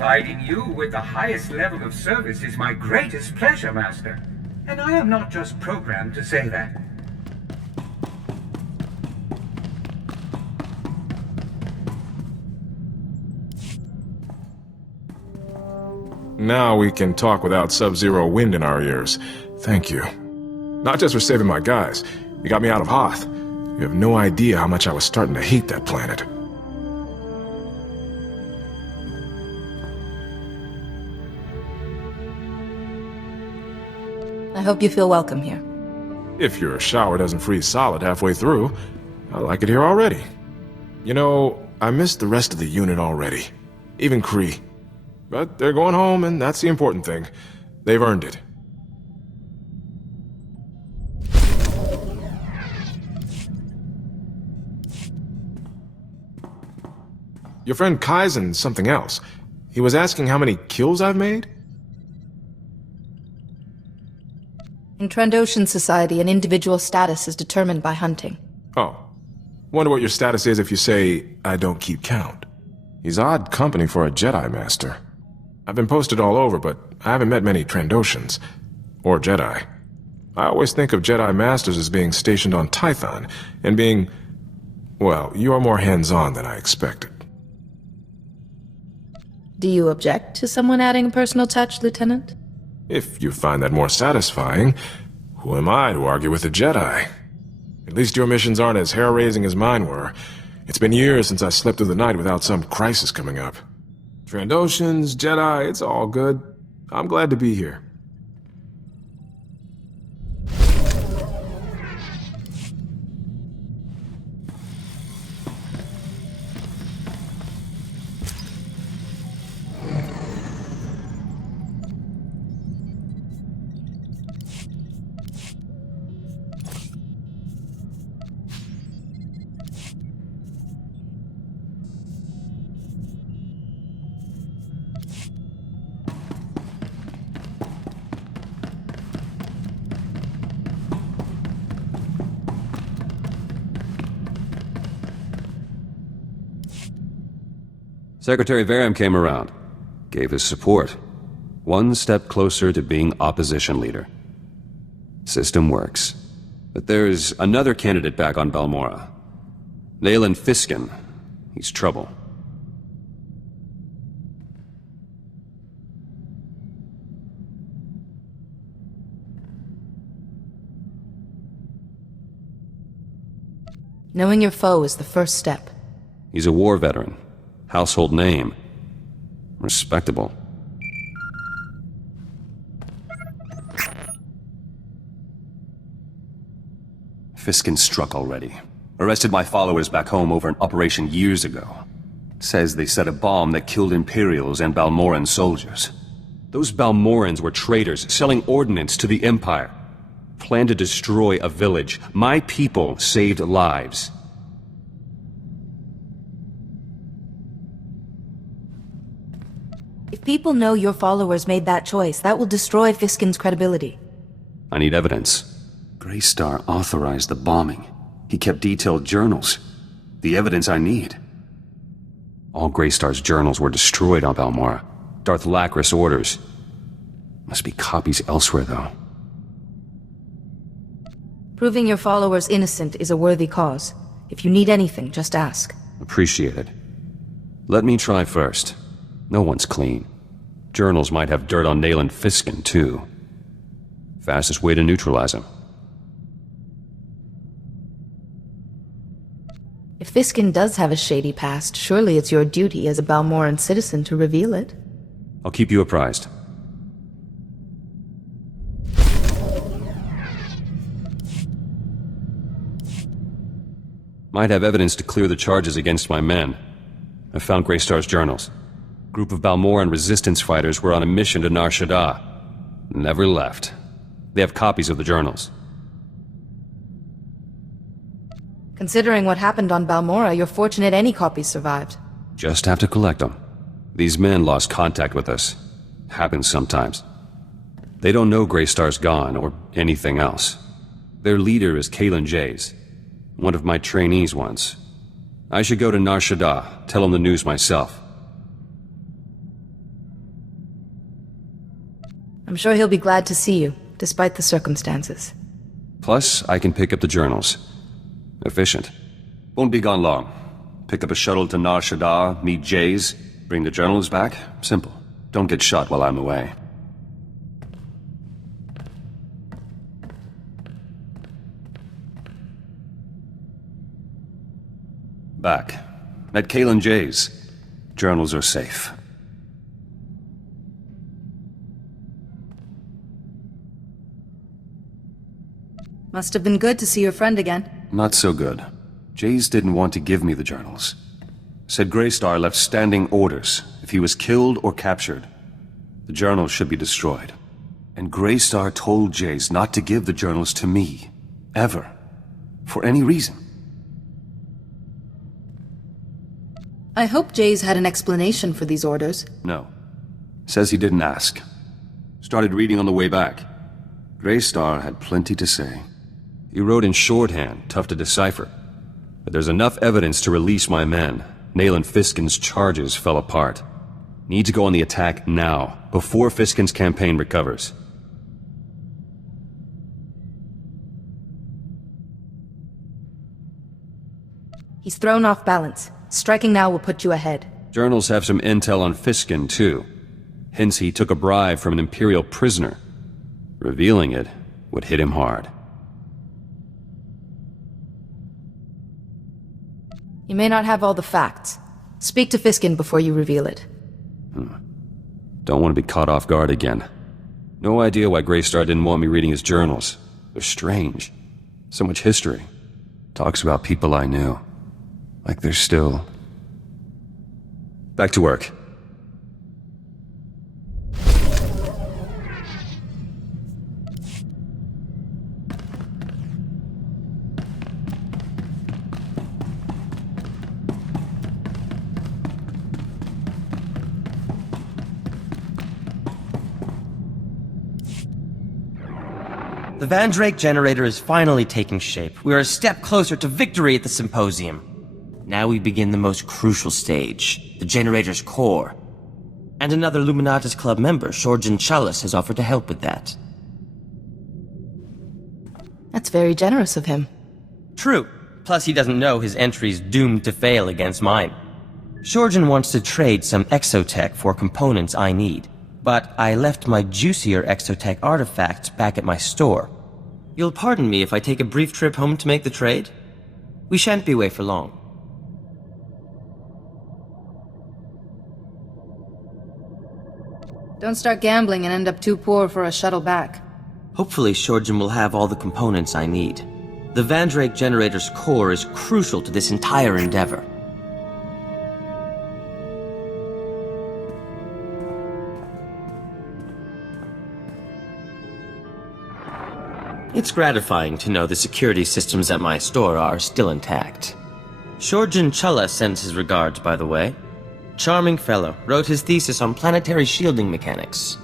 Providing you with the highest level of service is my greatest pleasure, Master. And I am not just programmed to say that. Now we can talk without sub-zero wind in our ears. Thank you. Not just for saving my guys. You got me out of Hoth. You have no idea how much I was starting to hate that planet. I hope you feel welcome here. If your shower doesn't freeze solid halfway through, I like it here already. You know, I miss the rest of the unit already. Even Kree. But they're going home, and that's the important thing. They've earned it. Your friend Kaizen's something else. He was asking how many kills I've made? In Trandoshan society, an individual's status is determined by hunting. Oh. Wonder what your status is if you say, I don't keep count. He's odd company for a Jedi Master. I've been posted all over, but I haven't met many Trandoshans. Or Jedi. I always think of Jedi Masters as being stationed on Tython, and being... well, you are more hands-on than I expected. Do you object to someone adding a personal touch, Lieutenant? If you find that more satisfying, who am I to argue with a Jedi? At least your missions aren't as hair-raising as mine were. It's been years since I slept through the night without some crisis coming up. Trandoshans, Jedi, it's all good. I'm glad to be here. Secretary Varam came around, gave his support. One step closer to being opposition leader. System works. But there's another candidate back on Balmorra. Nayland Fiskin. He's trouble. Knowing your foe is the first step. He's a war veteran. Household name. Respectable. Fiskin struck already. Arrested my followers back home over an operation years ago. Says they set a bomb that killed Imperials and Balmorran soldiers. Those Balmorrans were traitors, selling ordnance to the Empire. Planned to destroy a village. My people saved lives. If people know your followers made that choice, that will destroy Fiskin's credibility. I need evidence. Greystar authorized the bombing. He kept detailed journals. The evidence I need. All Greystar's journals were destroyed on Balmorra. Darth Lacris orders. Must be copies elsewhere, though. Proving your followers innocent is a worthy cause. If you need anything, just ask. Appreciate it. Let me try first. No one's clean. Journals might have dirt on Nayland Fiskin, too. Fastest way to neutralize him. If Fiskin does have a shady past, surely it's your duty as a Balmorran citizen to reveal it. I'll keep you apprised. Might have evidence to clear the charges against my men. I found Greystar's journals. Group of Balmorran resistance fighters were on a mission to Nar Shaddaa. Never left. They have copies of the journals. Considering what happened on Balmorra, you're fortunate any copies survived. Just have to collect them. These men lost contact with us. Happens sometimes. They don't know Greystar's gone, or anything else. Their leader is Kalen Jays. One of my trainees once. I should go to Nar Shaddaa, tell him the news myself. I'm sure he'll be glad to see you, despite the circumstances. Plus, I can pick up the journals. Efficient. Won't be gone long. Pick up a shuttle to Nar Shaddaa, meet Jays, bring the journals back. Simple. Don't get shot while I'm away. Back. Met Kalen Jays. Journals are safe. Must have been good to see your friend again. Not so good. Jays didn't want to give me the journals. Said Greystar left standing orders. If he was killed or captured, the journals should be destroyed. And Greystar told Jays not to give the journals to me. Ever. For any reason. I hope Jays had an explanation for these orders. No. Says he didn't ask. Started reading on the way back. Greystar had plenty to say. He wrote in shorthand, tough to decipher. But there's enough evidence to release my men. Nayland Fiskin's charges fell apart. Need to go on the attack now, before Fiskin's campaign recovers. He's thrown off balance. Striking now will put you ahead. Journals have some intel on Fiskin, too. Hence he took a bribe from an Imperial prisoner. Revealing it would hit him hard. You may not have all the facts. Speak to Fiskin before you reveal it. Don't want to be caught off guard again. No idea why Greystar didn't want me reading his journals. They're strange. So much history. Talks about people I knew. Like they're still... Back to work. The Van Drake generator is finally taking shape. We are a step closer to victory at the symposium. Now we begin the most crucial stage, the generator's core. And another Luminatus Club member, Shorjan Chalice, has offered to help with that. That's very generous of him. True. Plus he doesn't know his entry's doomed to fail against mine. Shorjan wants to trade some exotech for components I need. But I left my juicier exotech artifacts back at my store. You'll pardon me if I take a brief trip home to make the trade? We shan't be away for long. Don't start gambling and end up too poor for a shuttle back. Hopefully Shorjan will have all the components I need. The Van Drake generator's core is crucial to this entire endeavor. It's gratifying to know the security systems at my store are still intact. Shorjan Challa sends his regards, by the way. Charming fellow, wrote his thesis on planetary shielding mechanics.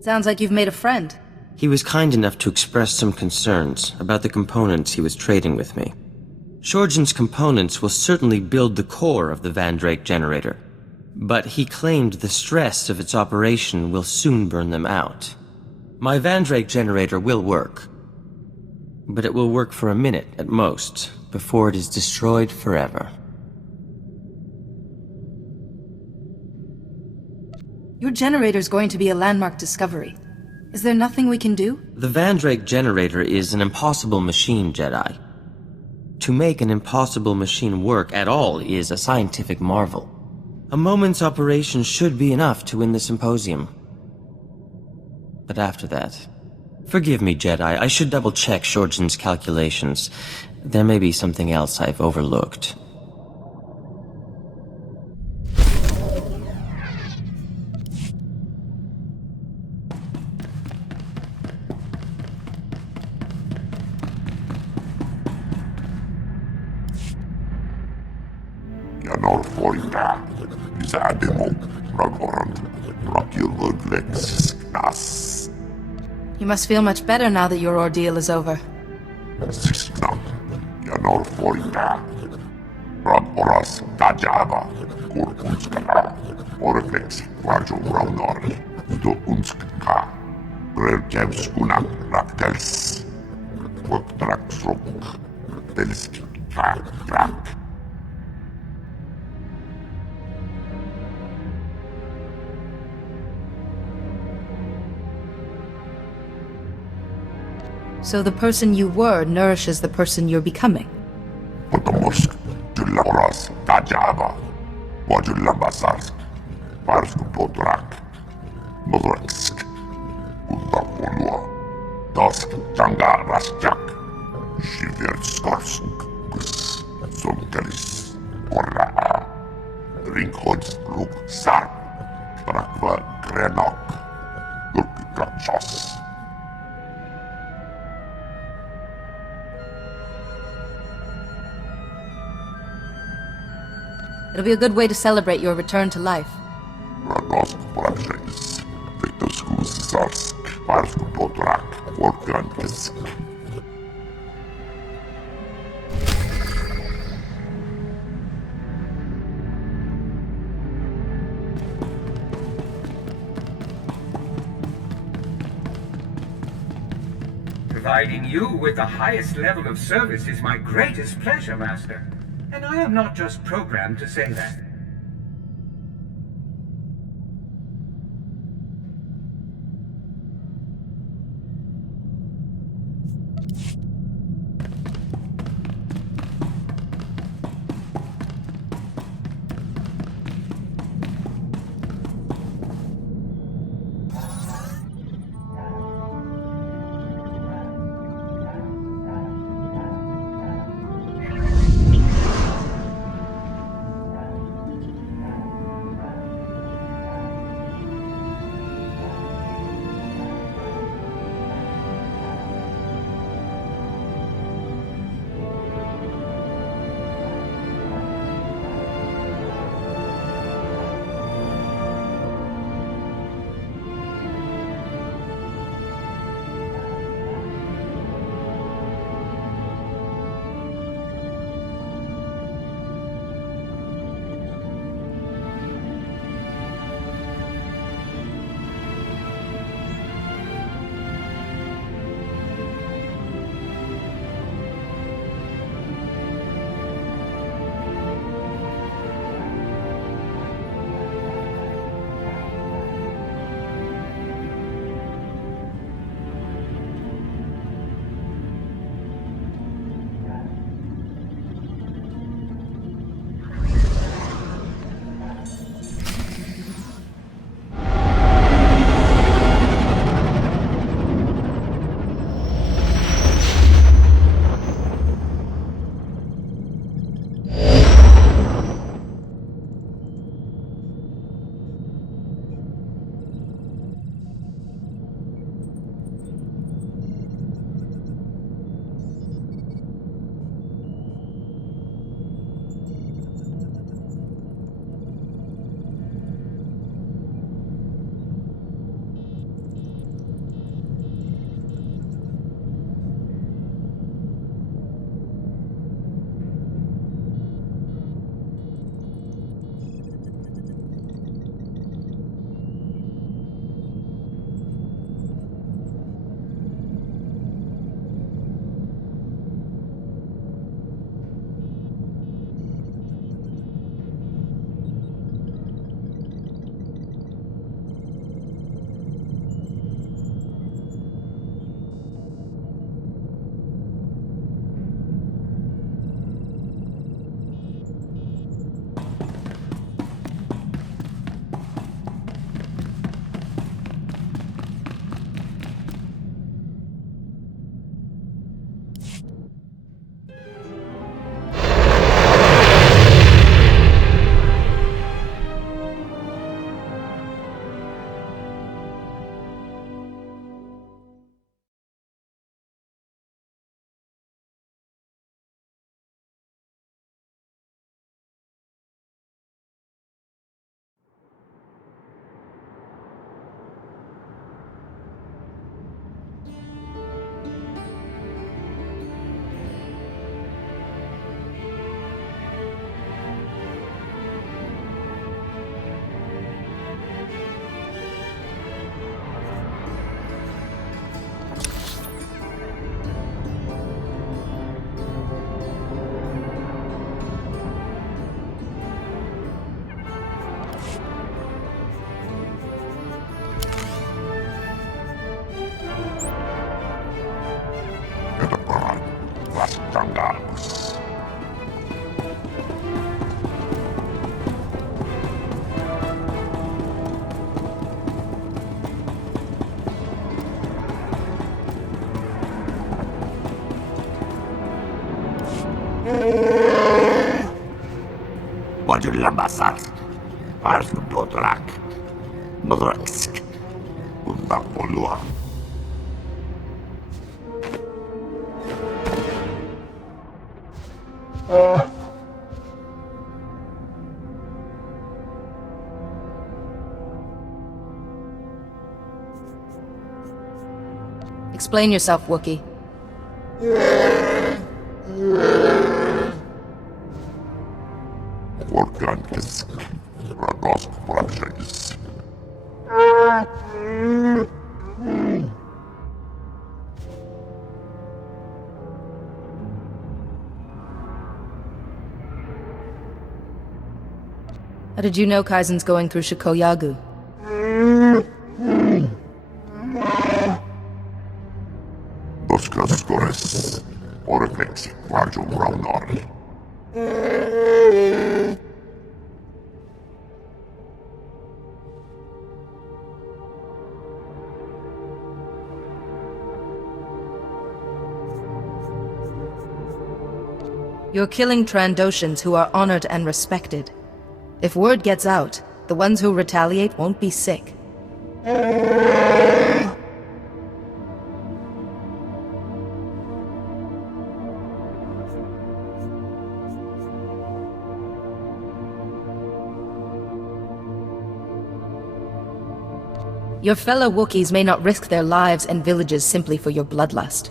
Sounds like you've made a friend. He was kind enough to express some concerns about the components he was trading with me. Shorjan's components will certainly build the core of the Van Drake generator, but he claimed the stress of its operation will soon burn them out. My Van Drake generator will work, but it will work for a minute at most, before it is destroyed forever. Your generator's going to be a landmark discovery. Is there nothing we can do? The Van Drake generator is an impossible machine, Jedi. To make an impossible machine work at all is a scientific marvel. A moment's operation should be enough to win the symposium. But after that... Forgive me, Jedi, I should double-check Shorjan's calculations. There may be something else I've overlooked. Norfolina, Zademo, You must feel much better now that your ordeal is over. So the person you were nourishes the person you're becoming. It'll be a good way to celebrate your return to life. Providing you with the highest level of service is my greatest pleasure, Master. And I am not just programmed to say that. Lambasar, Arth Bodrak, Bodraksk, Undapolua. Explain yourself, Wookiee. Volkankis, Radosk Prakshakis. How did you know Kaizen's going through Shikoyagu? Doskas Gores, Oreflex, Varjo Raunar. You're killing Trandoshans who are honored and respected. If word gets out, the ones who retaliate won't be sick. Your fellow Wookiees may not risk their lives and villages simply for your bloodlust.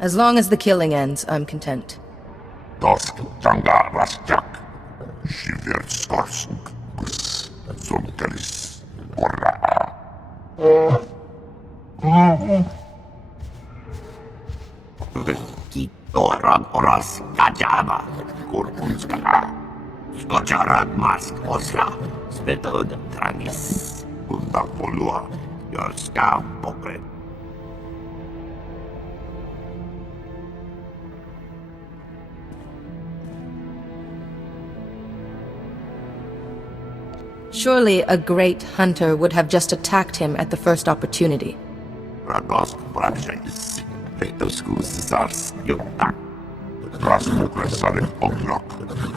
As long as the killing ends, I'm content. Dosk Tanga Rasjak, Shiver Skorsk, Zonkelis, Orra. Kitoran Oras Kajama, Kurkunska, Skocharan Mask Osla, Spetod Trangis, Undapolua, your scam pocket. Surely a great hunter would have just attacked him at the first opportunity. Radosk Prakshakis, Vetoskus Sars Yotak, Rasmukresare Oglok,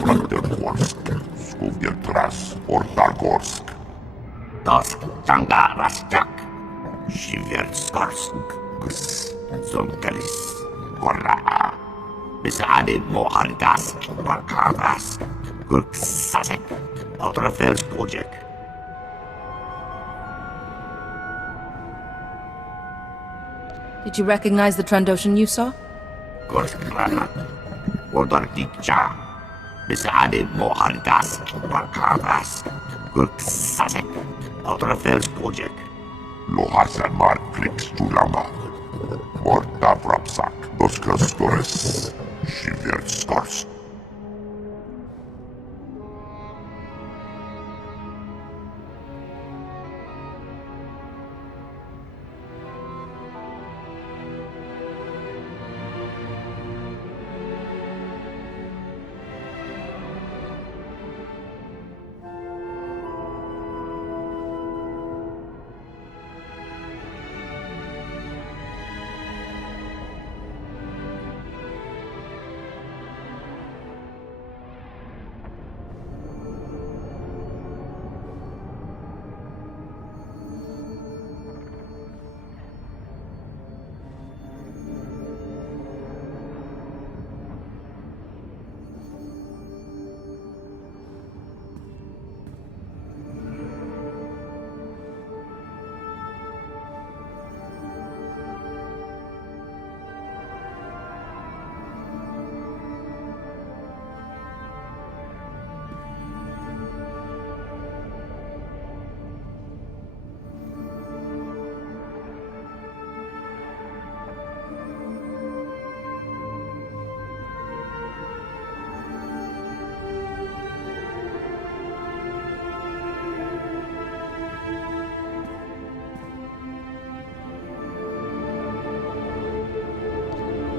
Randergorsk, Skubiertras, Ortargorsk, Dosk Tanga Rasjak, Shiverskorsk, Gus, Zonkelis, Korra, Bisade Mohargask, Barkavask, Gurksasek, Outerfels Project. Did you recognize the Trandoshan you saw? Gorsklana, Odartikcha, Bisade Mohargask, Barkavask, Gurksasek, Outerfels Project. Lohasan Mark Flix Tulama, Morta Vrapsak, Doskas Gores, Shiverskorsk.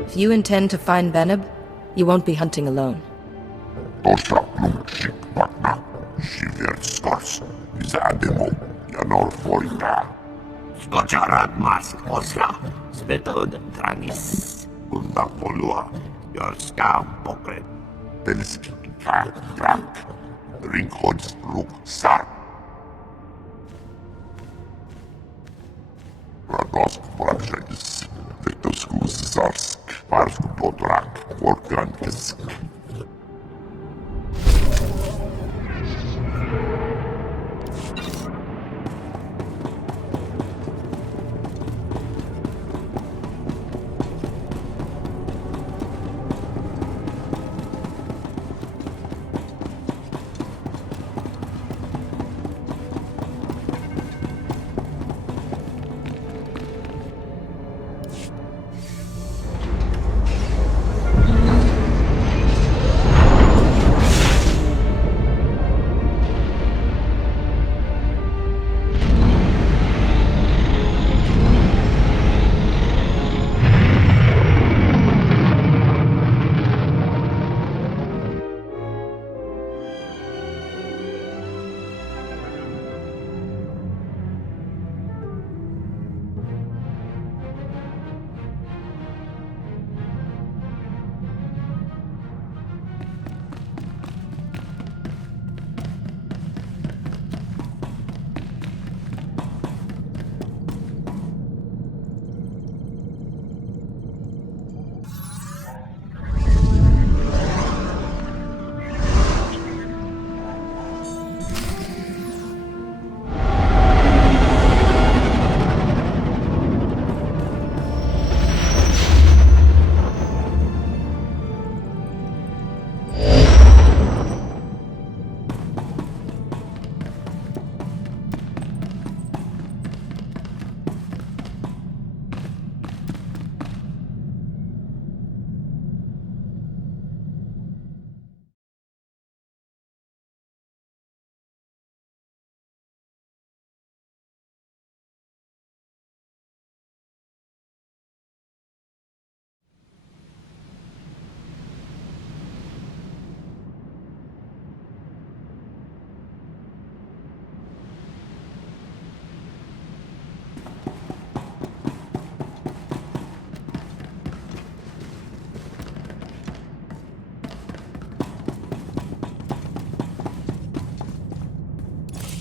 If you intend to find Beneb, you won't be hunting alone. Tossa plumksik vakna. Shiverskors. Zademo. Janor poika. Skočarat mask osla. Spetod tranis. Unda polua. Jorska pokret. Telski drank. Ringhods ruk sar. Radost prakšajtis. Vektovskus zarsk. Parsk podrak. Vorkrankes.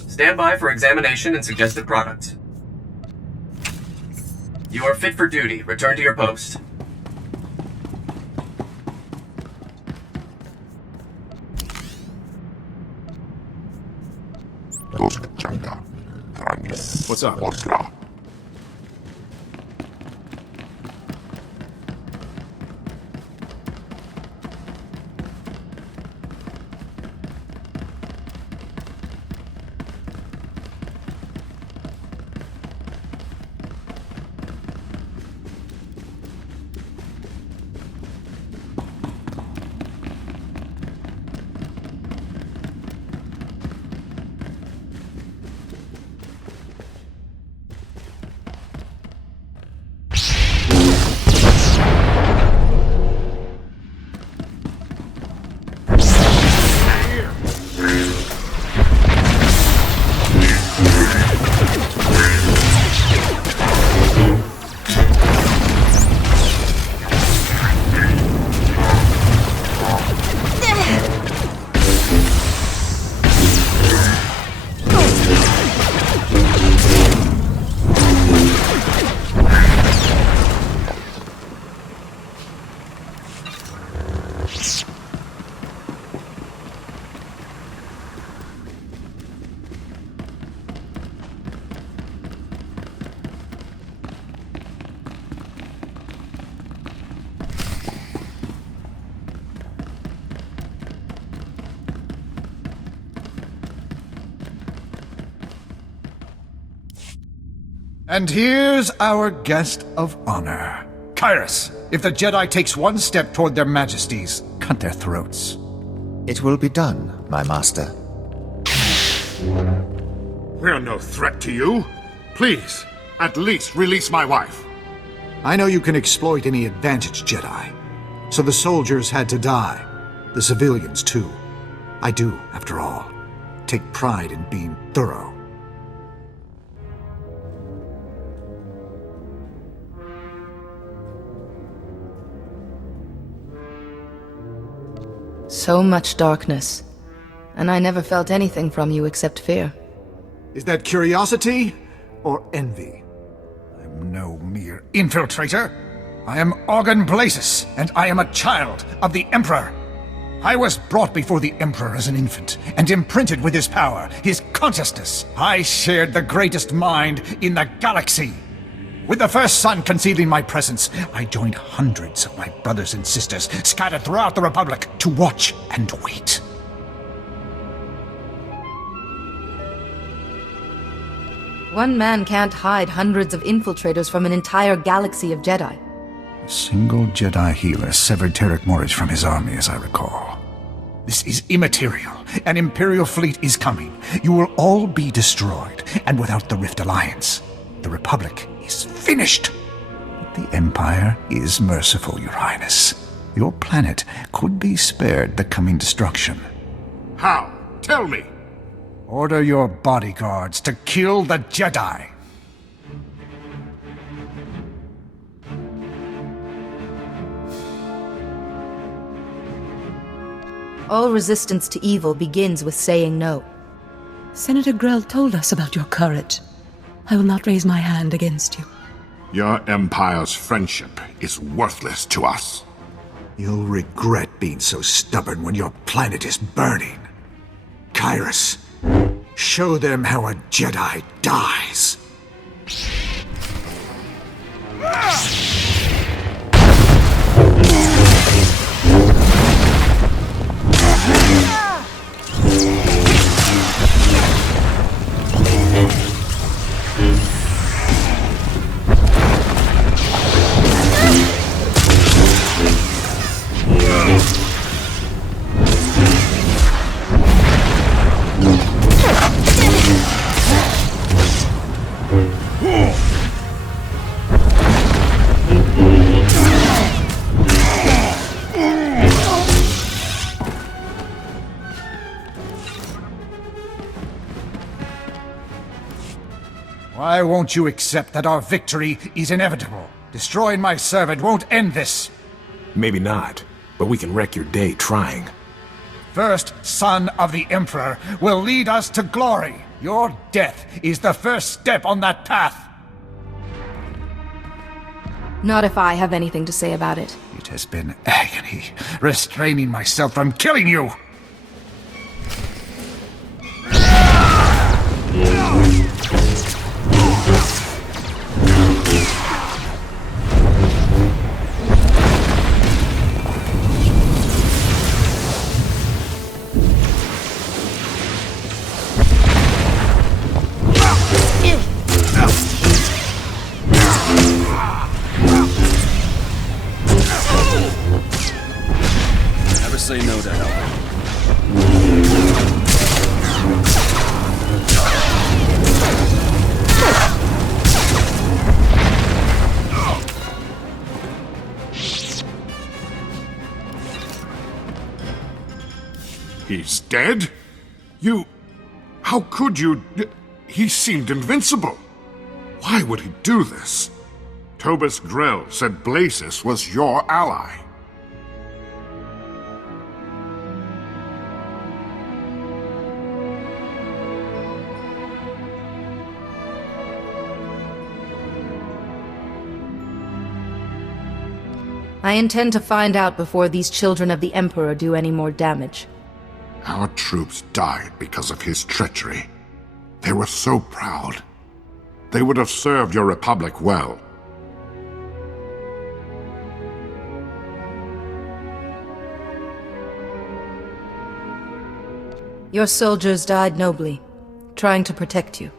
Stand by for examination and suggested products. You are fit for duty. Return to your post. What's up? And here's our guest of honor. Kyrus, if the Jedi takes one step toward their majesties, cut their throats. It will be done, my master. We're no threat to you. Please, at least release my wife. I know you can exploit any advantage, Jedi. So the soldiers had to die. The civilians, too. I do, after all, take pride in being thorough. So much darkness. And I never felt anything from you except fear. Is that curiosity or envy? I'm no mere infiltrator. I am Organ Blazes, and I am a child of the Emperor. I was brought before the Emperor as an infant, and imprinted with his power, his consciousness. I shared the greatest mind in the galaxy. With the first sun concealing my presence, I joined hundreds of my brothers and sisters scattered throughout the Republic to watch and wait. One man can't hide hundreds of infiltrators from an entire galaxy of Jedi. A single Jedi healer severed Tarek Morridge from his army, as I recall. This is immaterial. An Imperial fleet is coming. You will all be destroyed, and without the Rift Alliance, the Republic is finished. But the Empire is merciful, Your Highness. Your planet could be spared the coming destruction. How? Tell me! Order your bodyguards to kill the Jedi. All resistance to evil begins with saying no. Senator Grell told us about your courage. I will not raise my hand against you. Your Empire's friendship is worthless to us. You'll regret being so stubborn when your planet is burning. Kyrus, show them how a Jedi dies. Why won't you accept that our victory is inevitable? Destroying my servant won't end this. Maybe not, but we can wreck your day trying. First son of the Emperor will lead us to glory. Your death is the first step on that path. Not if I have anything to say about it. It has been agony, restraining myself from killing you. Never say no to help. He's dead? You... How could you... He seemed invincible. Why would he do this? Tobus Grell said Blazes was your ally. I intend to find out before these children of the Emperor do any more damage. Our troops died because of his treachery. They were so proud. They would have served your Republic well. Your soldiers died nobly, trying to protect you.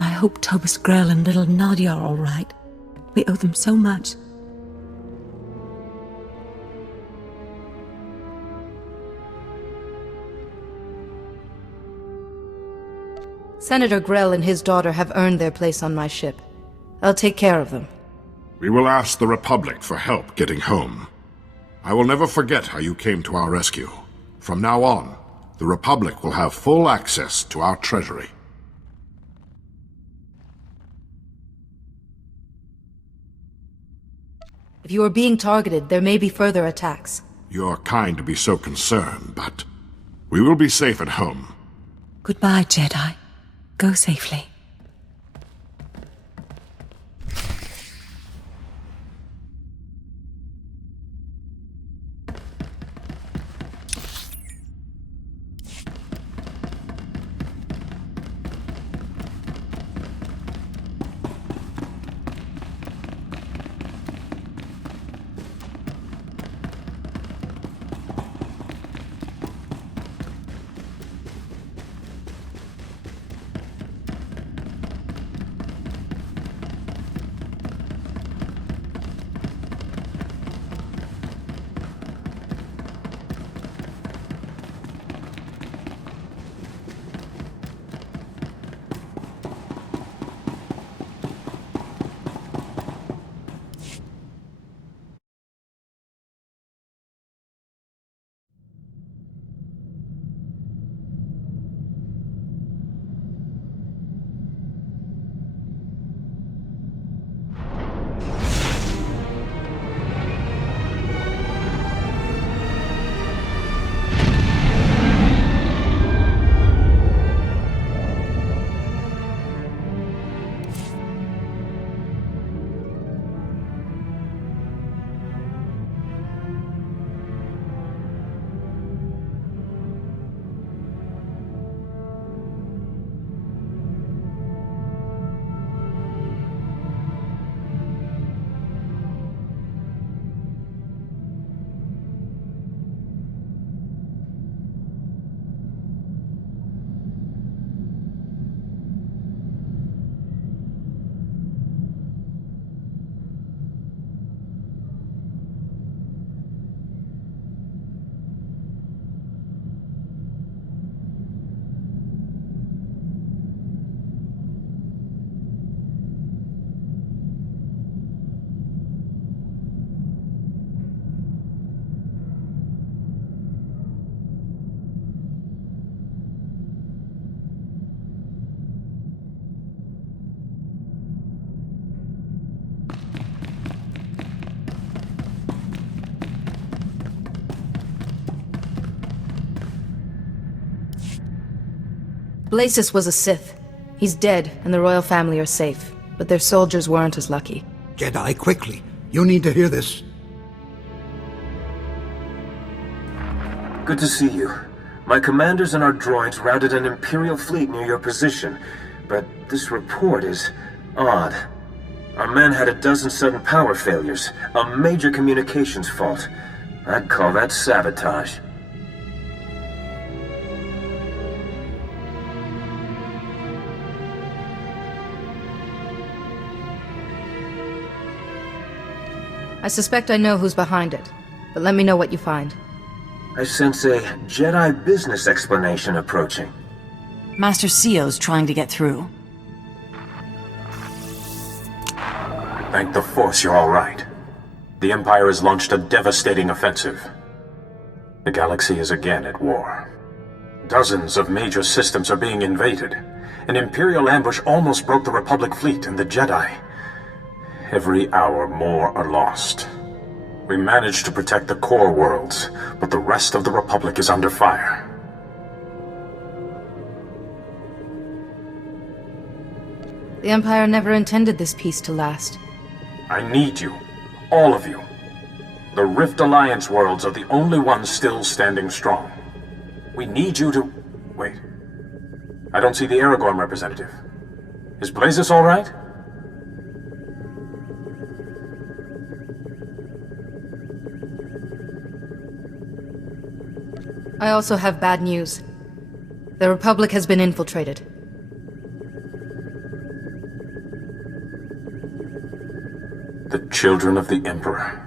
I hope Tobus Grell and little Nadia are all right. We owe them so much. Senator Grell and his daughter have earned their place on my ship. I'll take care of them. We will ask the Republic for help getting home. I will never forget how you came to our rescue. From now on, the Republic will have full access to our treasury. If you are being targeted, there may be further attacks. You're kind to be so concerned, but we will be safe at home. Goodbye, Jedi. Go safely. Blasis was a Sith. He's dead, and the royal family are safe. But their soldiers weren't as lucky. Jedi, quickly. You need to hear this. Good to see you. My commanders and our droids routed an Imperial fleet near your position, but this report is odd. Our men had a dozen sudden power failures, a major communications fault. I'd call that sabotage. I suspect I know who's behind it, but let me know what you find. I sense a Jedi business explanation approaching. Master Sio's trying to get through. Thank the Force you're all right. The Empire has launched a devastating offensive. The galaxy is again at war. Dozens of major systems are being invaded. An Imperial ambush almost broke the Republic fleet and the Jedi. Every hour more are lost. We managed to protect the core worlds, but the rest of the Republic is under fire. The Empire never intended this peace to last. I need you. All of you. The Rift Alliance worlds are the only ones still standing strong. We need you to... Wait. I don't see the Aragorn representative. Is Blasis all right? I also have bad news. The Republic has been infiltrated. The children of the Emperor.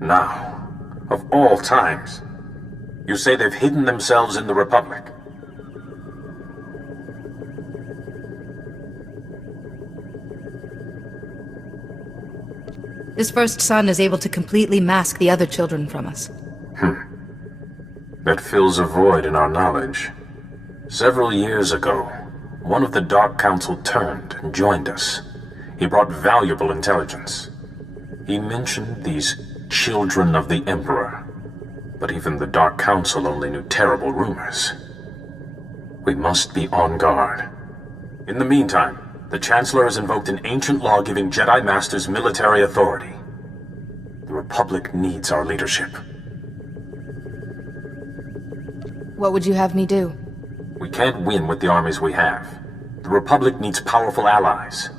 Now, of all times, you say they've hidden themselves in the Republic. This first son is able to completely mask the other children from us. That fills a void in our knowledge. Several years ago, one of the Dark Council turned and joined us. He brought valuable intelligence. He mentioned these children of the Emperor, but even the Dark Council only knew terrible rumors. We must be on guard. In the meantime, the Chancellor has invoked an ancient law giving Jedi Masters military authority. The Republic needs our leadership. What would you have me do? We can't win with the armies we have. The Republic needs powerful allies.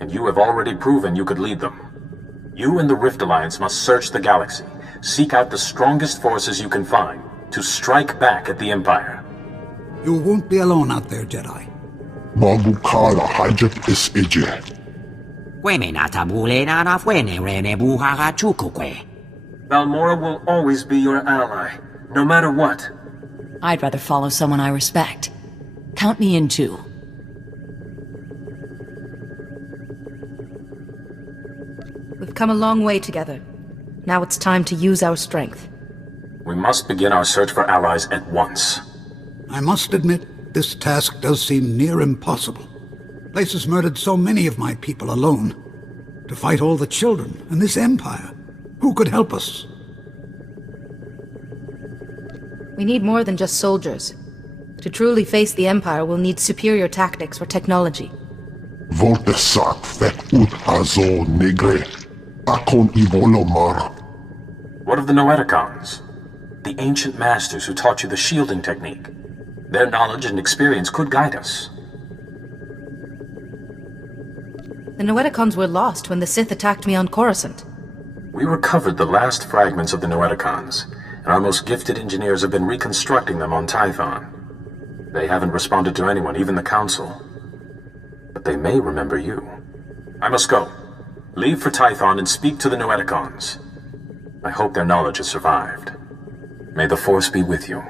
And you have already proven you could lead them. You and the Rift Alliance must search the galaxy, seek out the strongest forces you can find, to strike back at the Empire. You won't be alone out there, Jedi. Magukala hajat is ije. Balmora will always be your ally, no matter what. I'd rather follow someone I respect. Count me in too. We've come a long way together. Now it's time to use our strength. We must begin our search for allies at once. I must admit, this task does seem near impossible. Places murdered so many of my people alone. To fight all the children and this empire. Who could help us? We need more than just soldiers. To truly face the Empire, we'll need superior tactics or technology. Voltesak fet ut azo negre. Akon ivolomar. What of the Noeticons? The ancient masters who taught you the shielding technique. Their knowledge and experience could guide us. The Noeticons were lost when the Sith attacked me on Coruscant. We recovered the last fragments of the Noeticons, and our most gifted engineers have been reconstructing them on Tython. They haven't responded to anyone, even the Council. But they may remember you. I must go. Leave for Tython and speak to the Noeticons. I hope their knowledge has survived. May the Force be with you.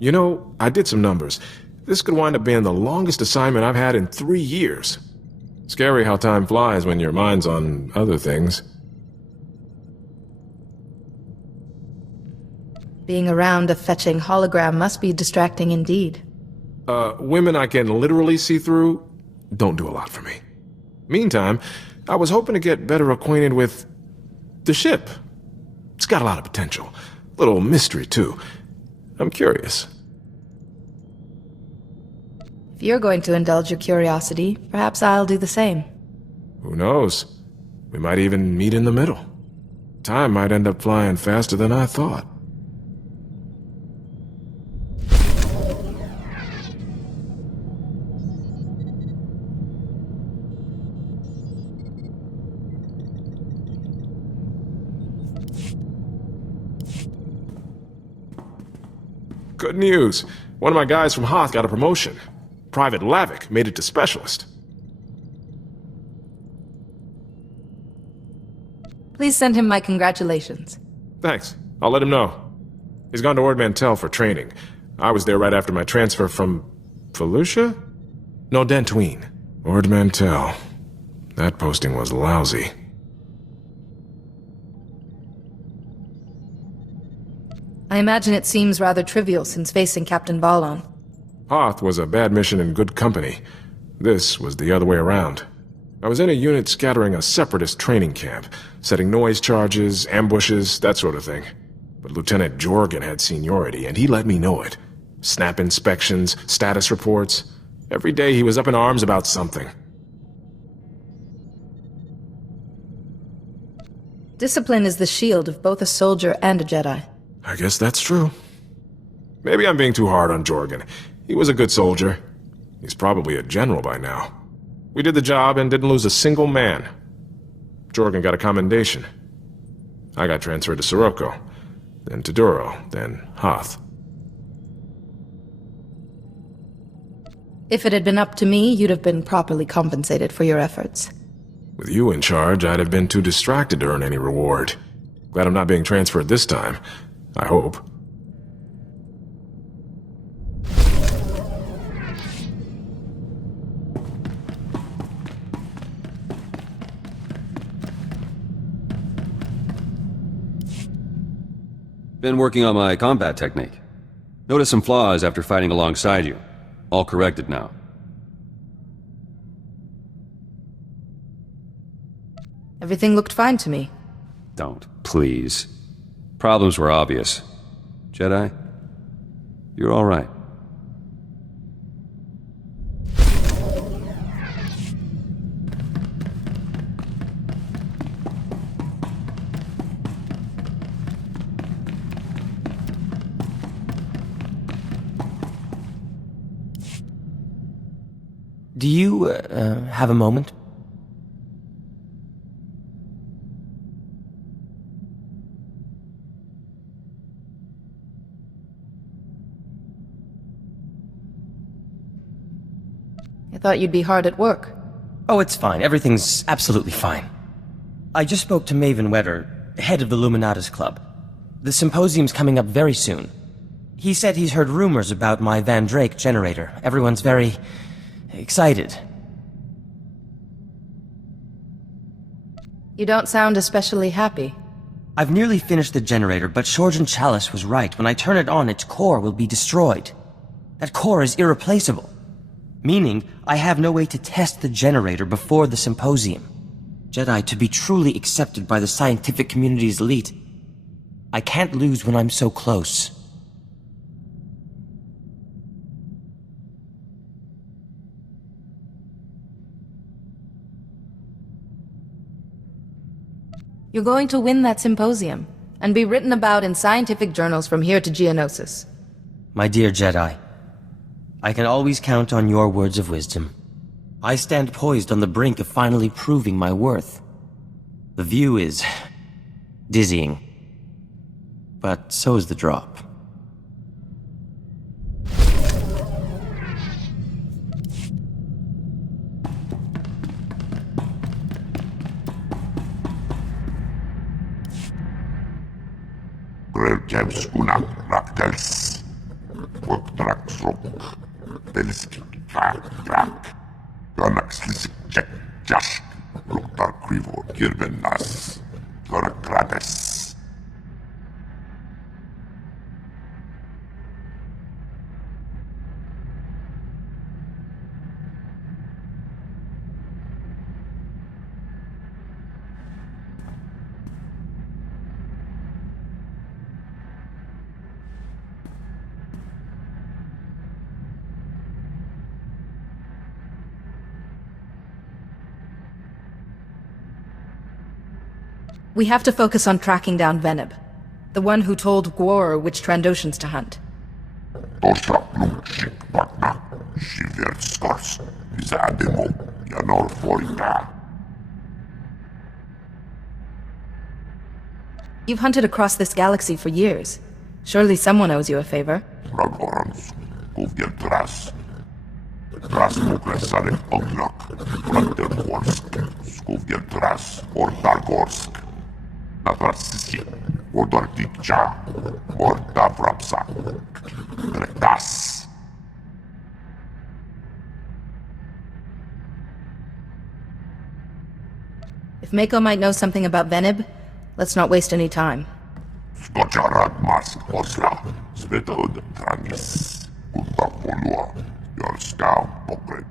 You know, I did some numbers. This could wind up being the longest assignment I've had in 3 years. Scary how time flies when your mind's on other things. Being around a fetching hologram must be distracting indeed. Women I can literally see through don't do a lot for me. Meantime, I was hoping to get better acquainted with the ship. It's got a lot of potential. Little mystery, too. I'm curious. If you're going to indulge your curiosity, perhaps I'll do the same. Who knows? We might even meet in the middle. Time might end up flying faster than I thought. Good news. One of my guys from Hoth got a promotion. Private Lavik made it to Specialist. Please send him my congratulations. Thanks. I'll let him know. He's gone to Ord Mantell for training. I was there right after my transfer from... Felucia? No, Dantooine. Ord Mantell. That posting was lousy. I imagine it seems rather trivial since facing Captain Ballon. Hoth was a bad mission in good company. This was the other way around. I was in a unit scattering a separatist training camp, setting noise charges, ambushes, that sort of thing. But Lieutenant Jorgen had seniority, and he let me know it. Snap inspections, status reports. Every day he was up in arms about something. Discipline is the shield of both a soldier and a Jedi. I guess that's true. Maybe I'm being too hard on Jorgen. He was a good soldier. He's probably a general by now. We did the job and didn't lose a single man. Jorgen got a commendation. I got transferred to Sirocco, then to Duro, then Hoth. If it had been up to me, you'd have been properly compensated for your efforts. With you in charge, I'd have been too distracted to earn any reward. Glad I'm not being transferred this time. I hope. Been working on my combat technique. Noticed some flaws after fighting alongside you. All corrected now. Everything looked fine to me. Don't, please. Problems were obvious. Jedi, you're all right. Do you, have a moment? I thought you'd be hard at work. Oh, it's fine. Everything's absolutely fine. I just spoke to Maven Wetter, head of the Luminatus Club. The symposium's coming up very soon. He said he's heard rumors about my Van Drake generator. Everyone's very... excited. You don't sound especially happy. I've nearly finished the generator, but Shorjan Chalice was right. When I turn it on, its core will be destroyed. That core is irreplaceable. Meaning, I have no way to test the generator before the symposium. Jedi, to be truly accepted by the scientific community's elite, I can't lose when I'm so close. You're going to win that symposium, and be written about in scientific journals from here to Geonosis. My dear Jedi, I can always count on your words of wisdom. I stand poised on the brink of finally proving my worth. The view is... dizzying. but so is the drop. Grelkevskunak raktels. Wottraksrok. Delskik krak. Ganakslisik jek jask. Luktar krivo kirvenas. Gorakrades. We have to focus on tracking down Venib, the one who told Gwor which Trandoshans to hunt. Tosra plumčik vakna. Šiver skors. Zademo. Janor forita. You've hunted across this galaxy for years. Surely someone owes you a favor. Ragorans. Kovgel tras. Tras mokresarek oglak. Brantergorsk. Skovgel tras. Ortargorsk. Natrarsisi. Odortikcha. Ortavrapsa. Rektas. If Mako might know something about Venib, let's not waste any time. Skočarad mask osla. Svetod trangis. Kunta polua. Jorska pokret.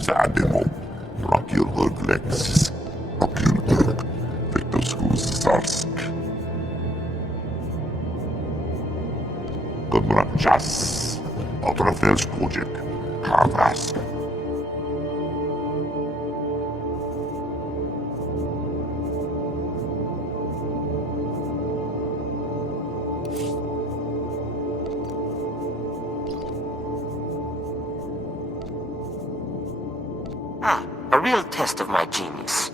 Zademo, Rockul Glexis, Rockul Victus Sarsk. Gumrachas, Otrafels Project, Harvast. A real test of my genius.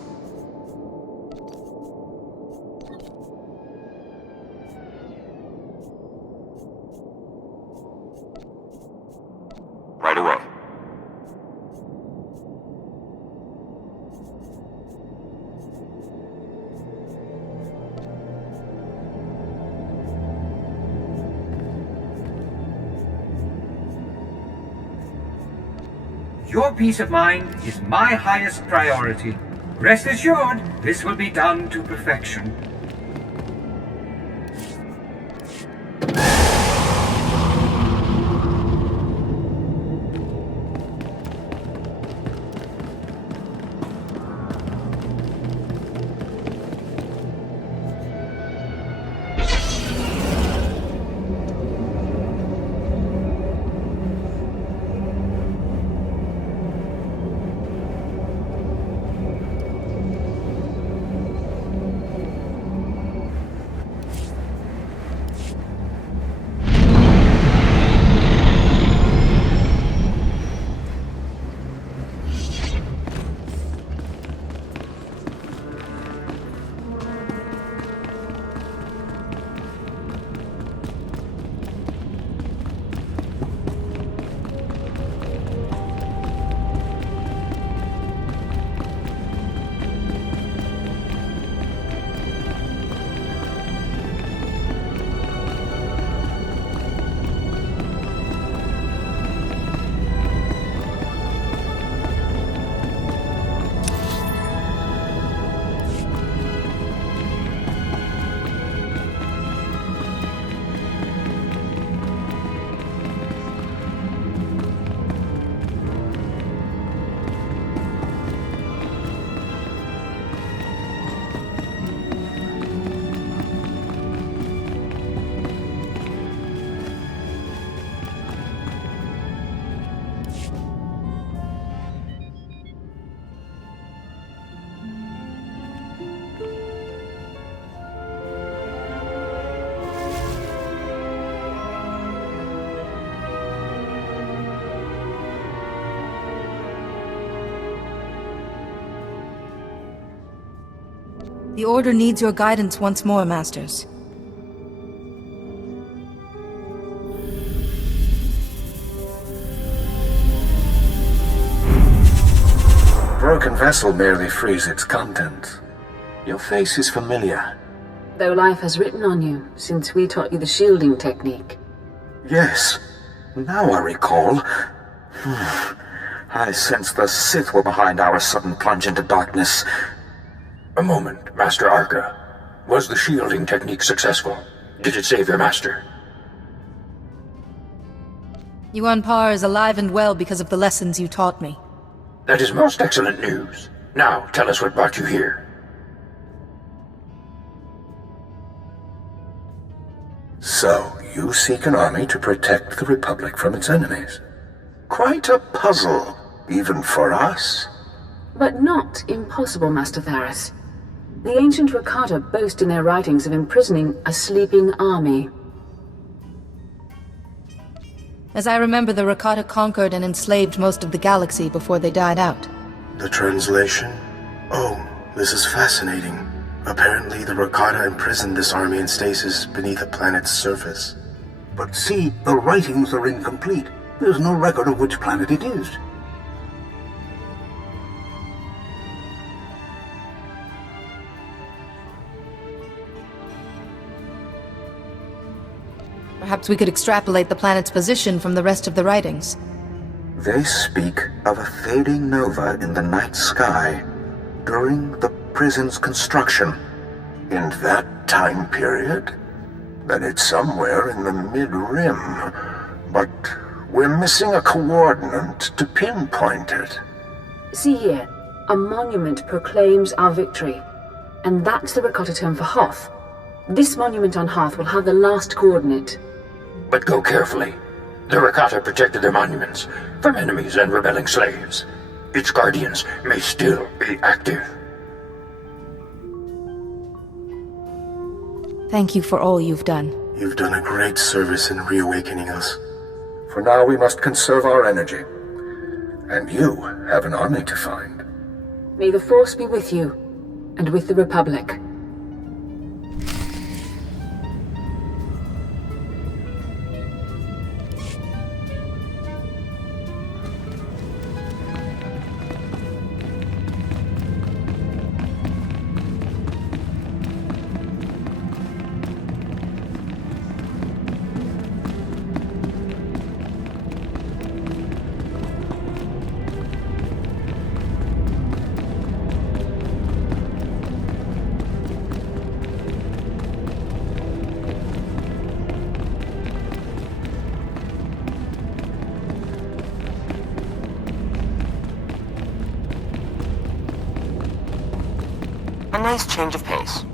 Right away. Your peace of mind is my highest priority. Rest assured, this will be done to perfection. The Order needs your guidance once more, Masters. Broken vessel merely frees its contents. Your face is familiar. Though life has written on you since we taught you the shielding technique. Yes, now I recall. I sense the Sith were behind our sudden plunge into darkness. A moment, Master Arca. Was the shielding technique successful? Did it save your master? Yuan Par is alive and well because of the lessons you taught me. That is most excellent news. Now, tell us what brought you here. So, you seek an army to protect the Republic from its enemies. Quite a puzzle, even for us. But not impossible, Master Tharis. The ancient Rakata boast in their writings of imprisoning a sleeping army. As I remember, the Rakata conquered and enslaved most of the galaxy before they died out. The translation? Oh, this is fascinating. Apparently, the Rakata imprisoned this army in stasis beneath a planet's surface. But see, the writings are incomplete. There's no record of which planet it is. Perhaps we could extrapolate the planet's position from the rest of the writings. They speak of a fading nova in the night sky during the prison's construction. In that time period? Then it's somewhere in the mid-rim. But we're missing a coordinate to pinpoint it. See here, a monument proclaims our victory. And that's the Rakata term for Hoth. This monument on Hoth will have the last coordinate. But go carefully. The Rakata protected their monuments from enemies and rebelling slaves. Its guardians may still be active. Thank you for all you've done. You've done a great service in reawakening us. For now, we must conserve our energy. And you have an army to find. May the Force be with you, and with the Republic. A nice change of pace.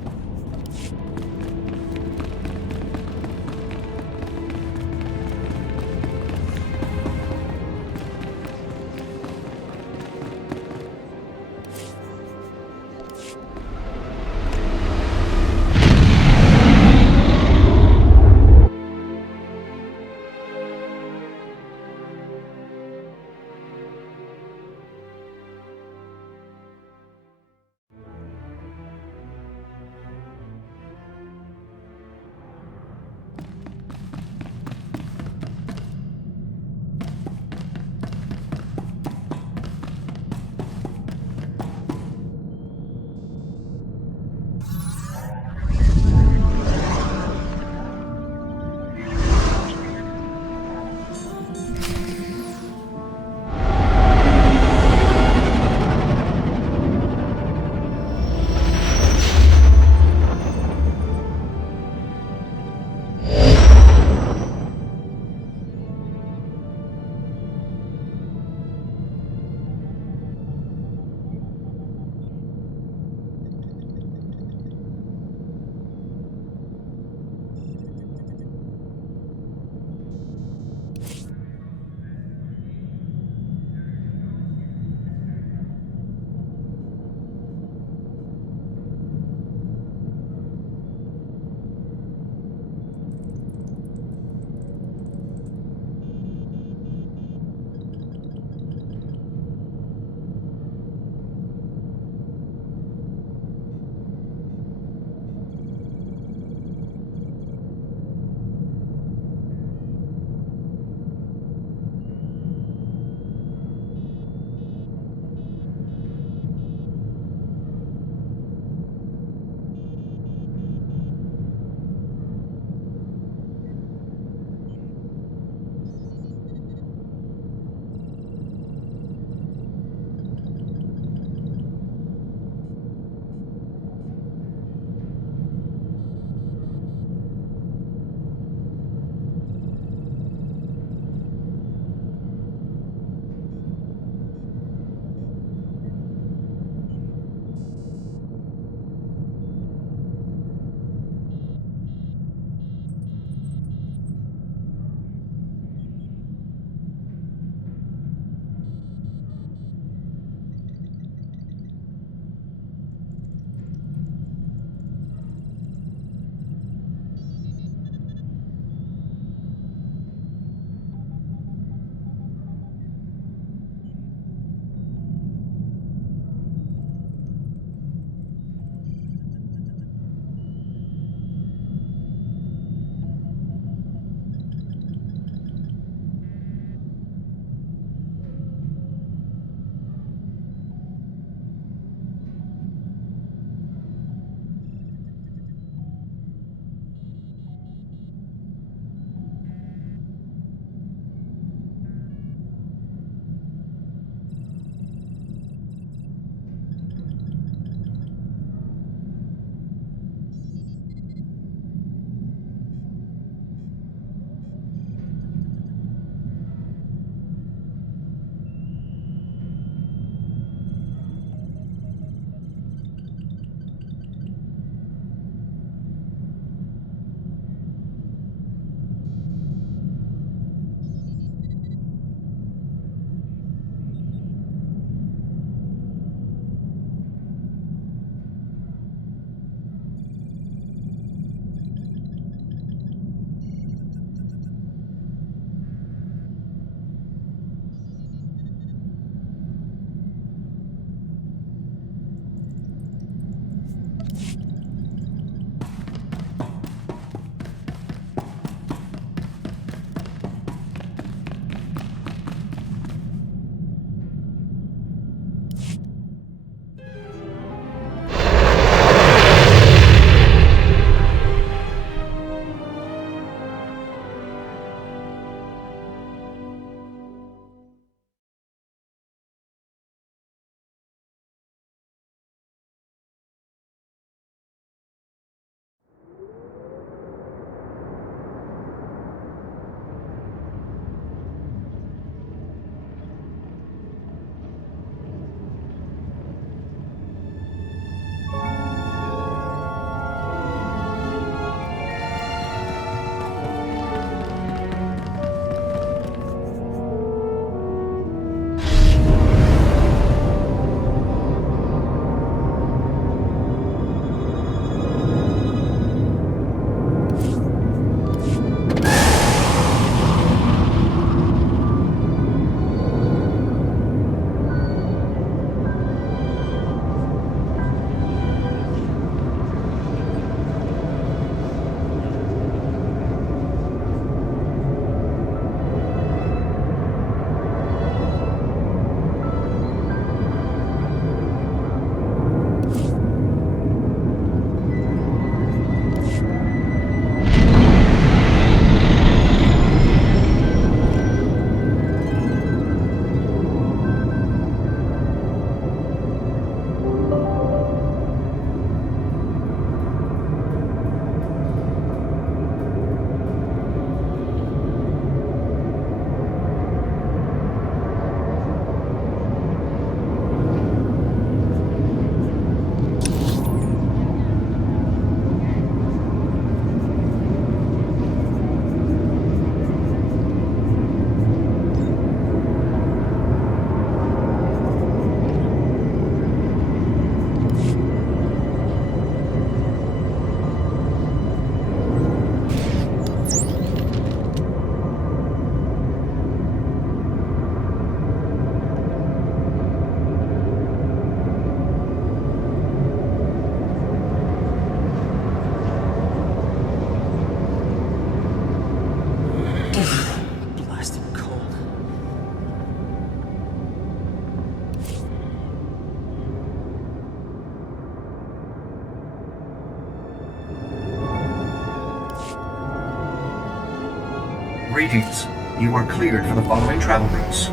Greetings. You are cleared for the following travel routes.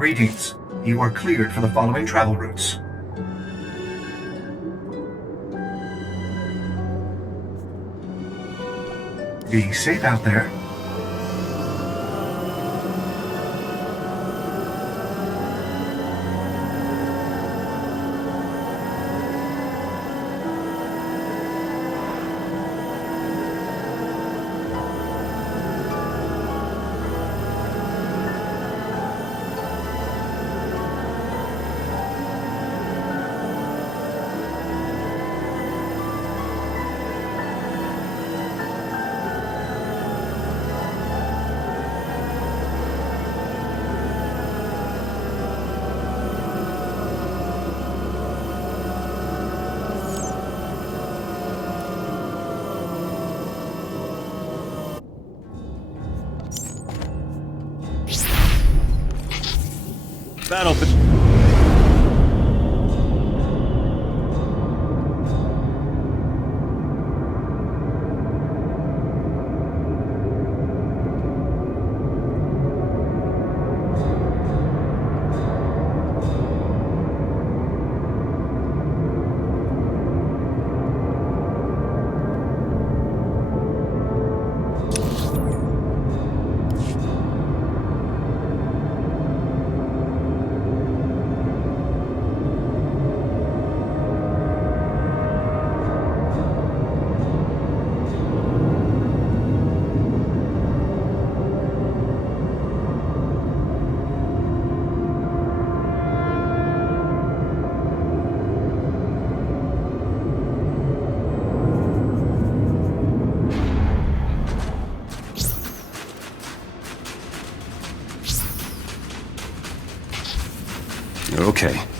Greetings. You are cleared for the following travel routes. Be safe out there. Battle. Okay.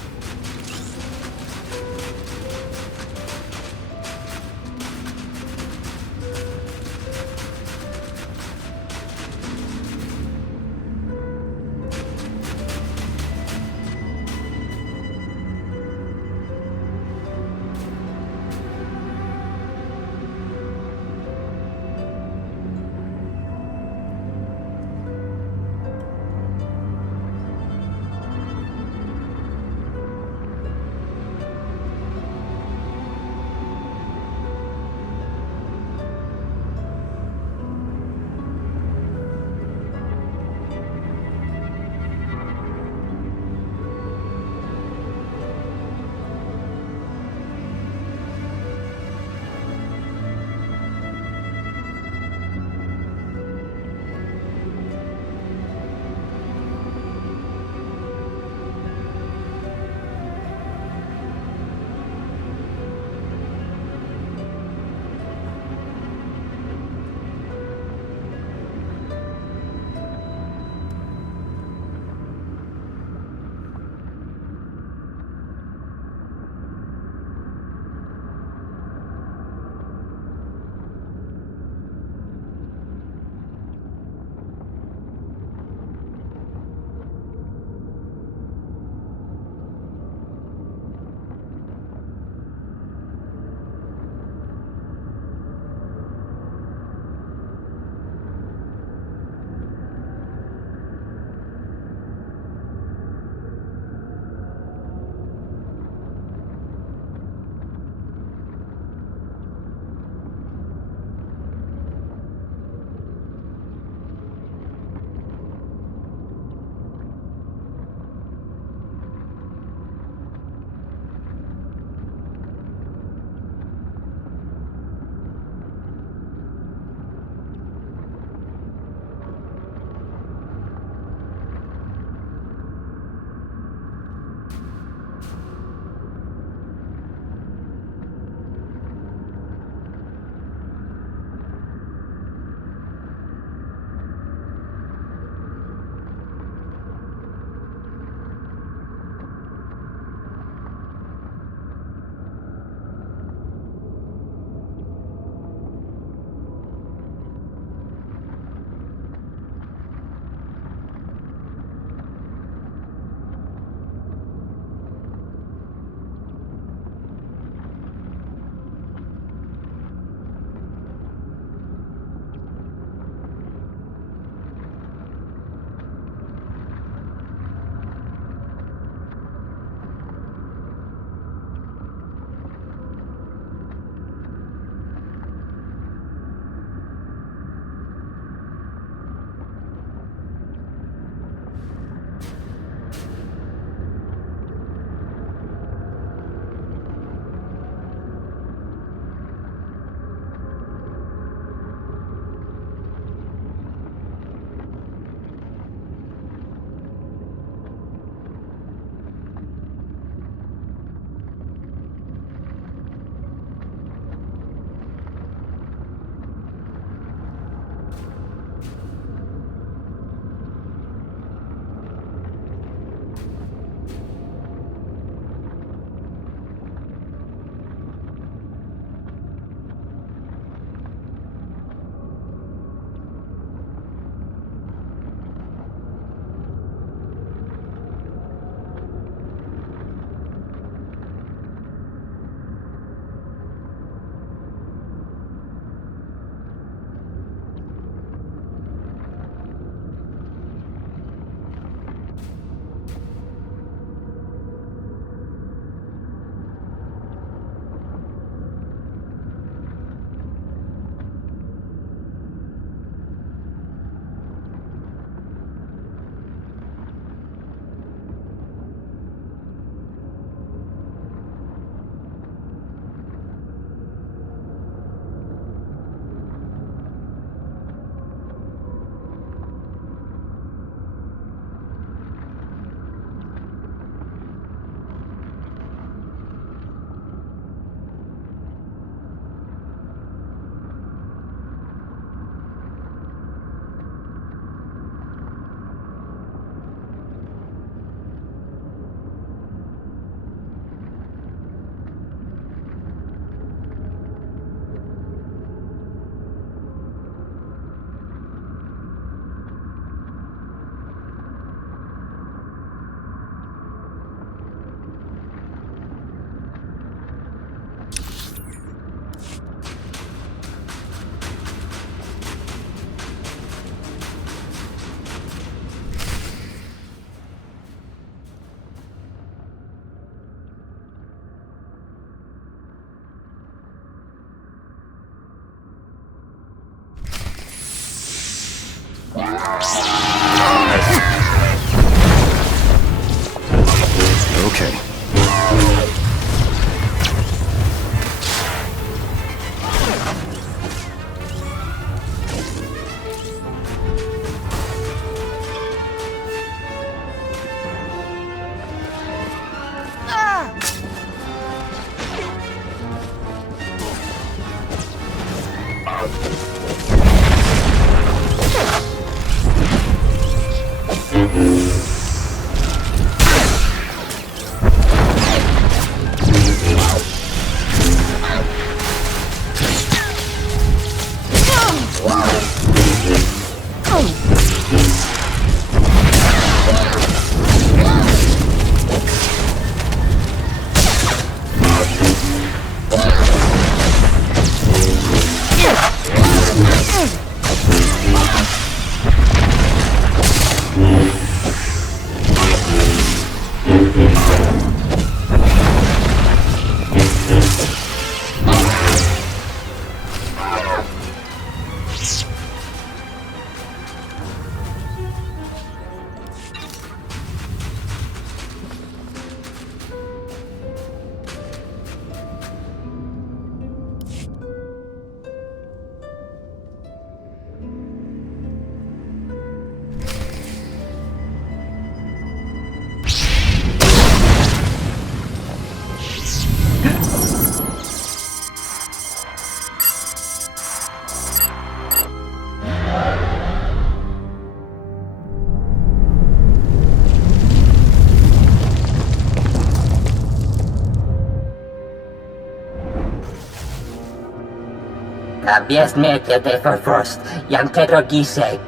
Объясните for first, yang Pedro Gise.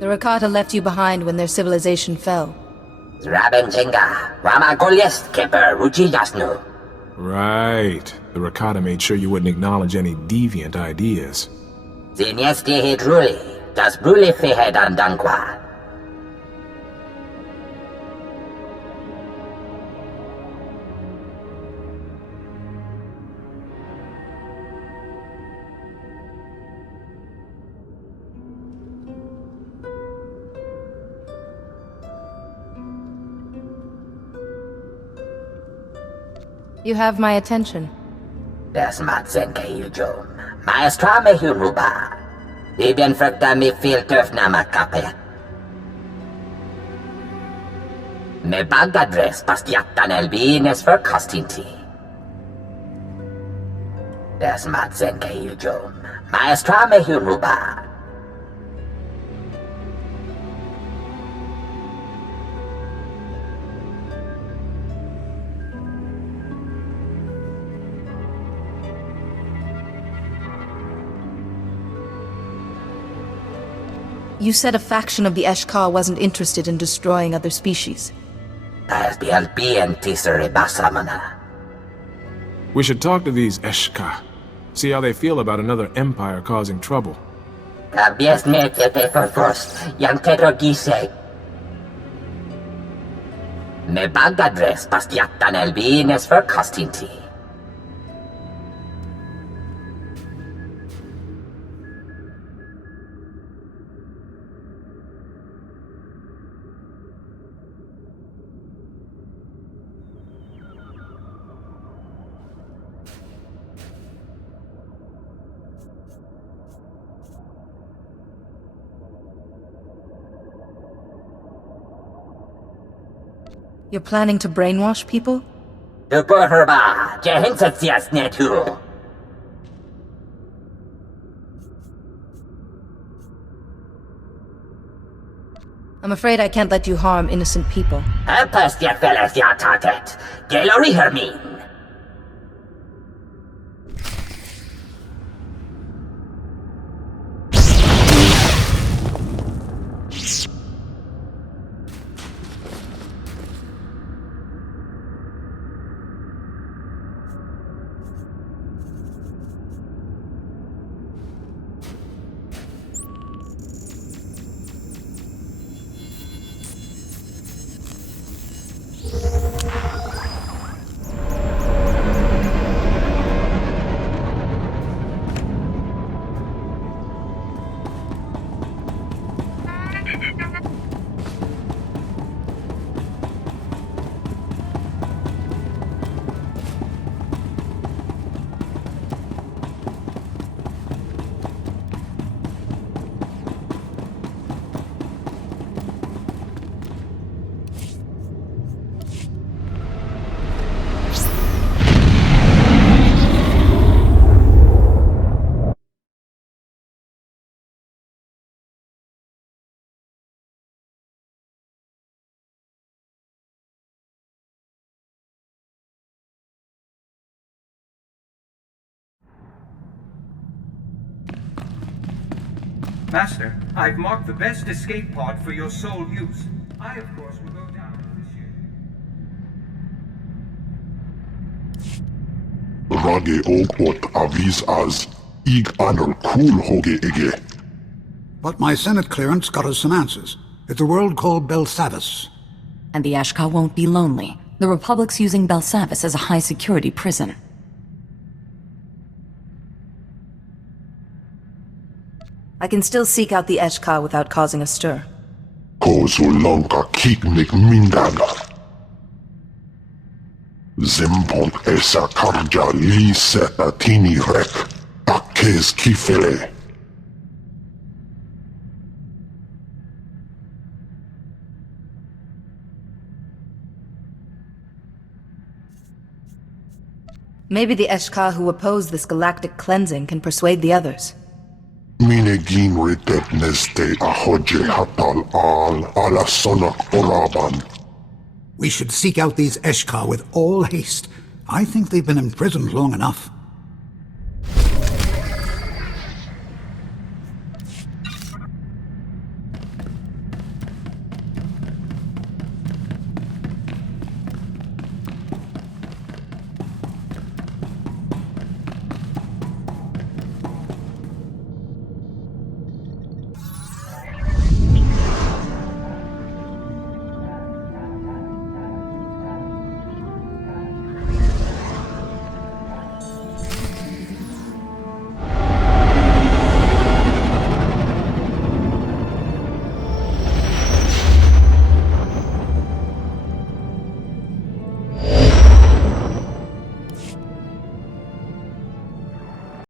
The Rakata left you behind when their civilization fell. Zraben Jenga, Rama Golyest Keper, Ruchi Jasnu. Right. The Rakata made sure you wouldn't acknowledge any deviant ideas. Zinesti Hidruli, das Bruli Fehed Andankwa. You have my attention. Das Matzenke Yujum. Maestra me Huruba. Ibn Fragda mi filter nama kape. Me bagadres pastiatan elbines för kastinti. Das Matzenke Yujum. Maestra me Huruba. You said a faction of the Eshkar wasn't interested in destroying other species. We should talk to these Eshkar. See how they feel about another empire causing trouble. Me bagadres pastiatan elbines för kastinti. You're planning to brainwash people? I'm afraid I can't let you harm innocent people. Master, I've marked the best escape pod for your sole use. I, of course, will go down with this ship. Rage Ogbot avis as Ig Anor Kul Hoge Ege. But my Senate clearance got us some answers. It's a world called Belsavis. And the Ashka won't be lonely. The Republic's using Belsavis as a high-security prison. I can still seek out the Eshkar without causing a stir. Kozulanka Kiknik Mindaga. Zimpont esa karja li setatini rek. Takes kifele. Maybe the Eshkar who oppose this galactic cleansing can persuade the others. Mine Megin ritet neste ahoje hatal al ala sonak oraban. We should seek out these Eshkar with all haste. I think they've been imprisoned long enough.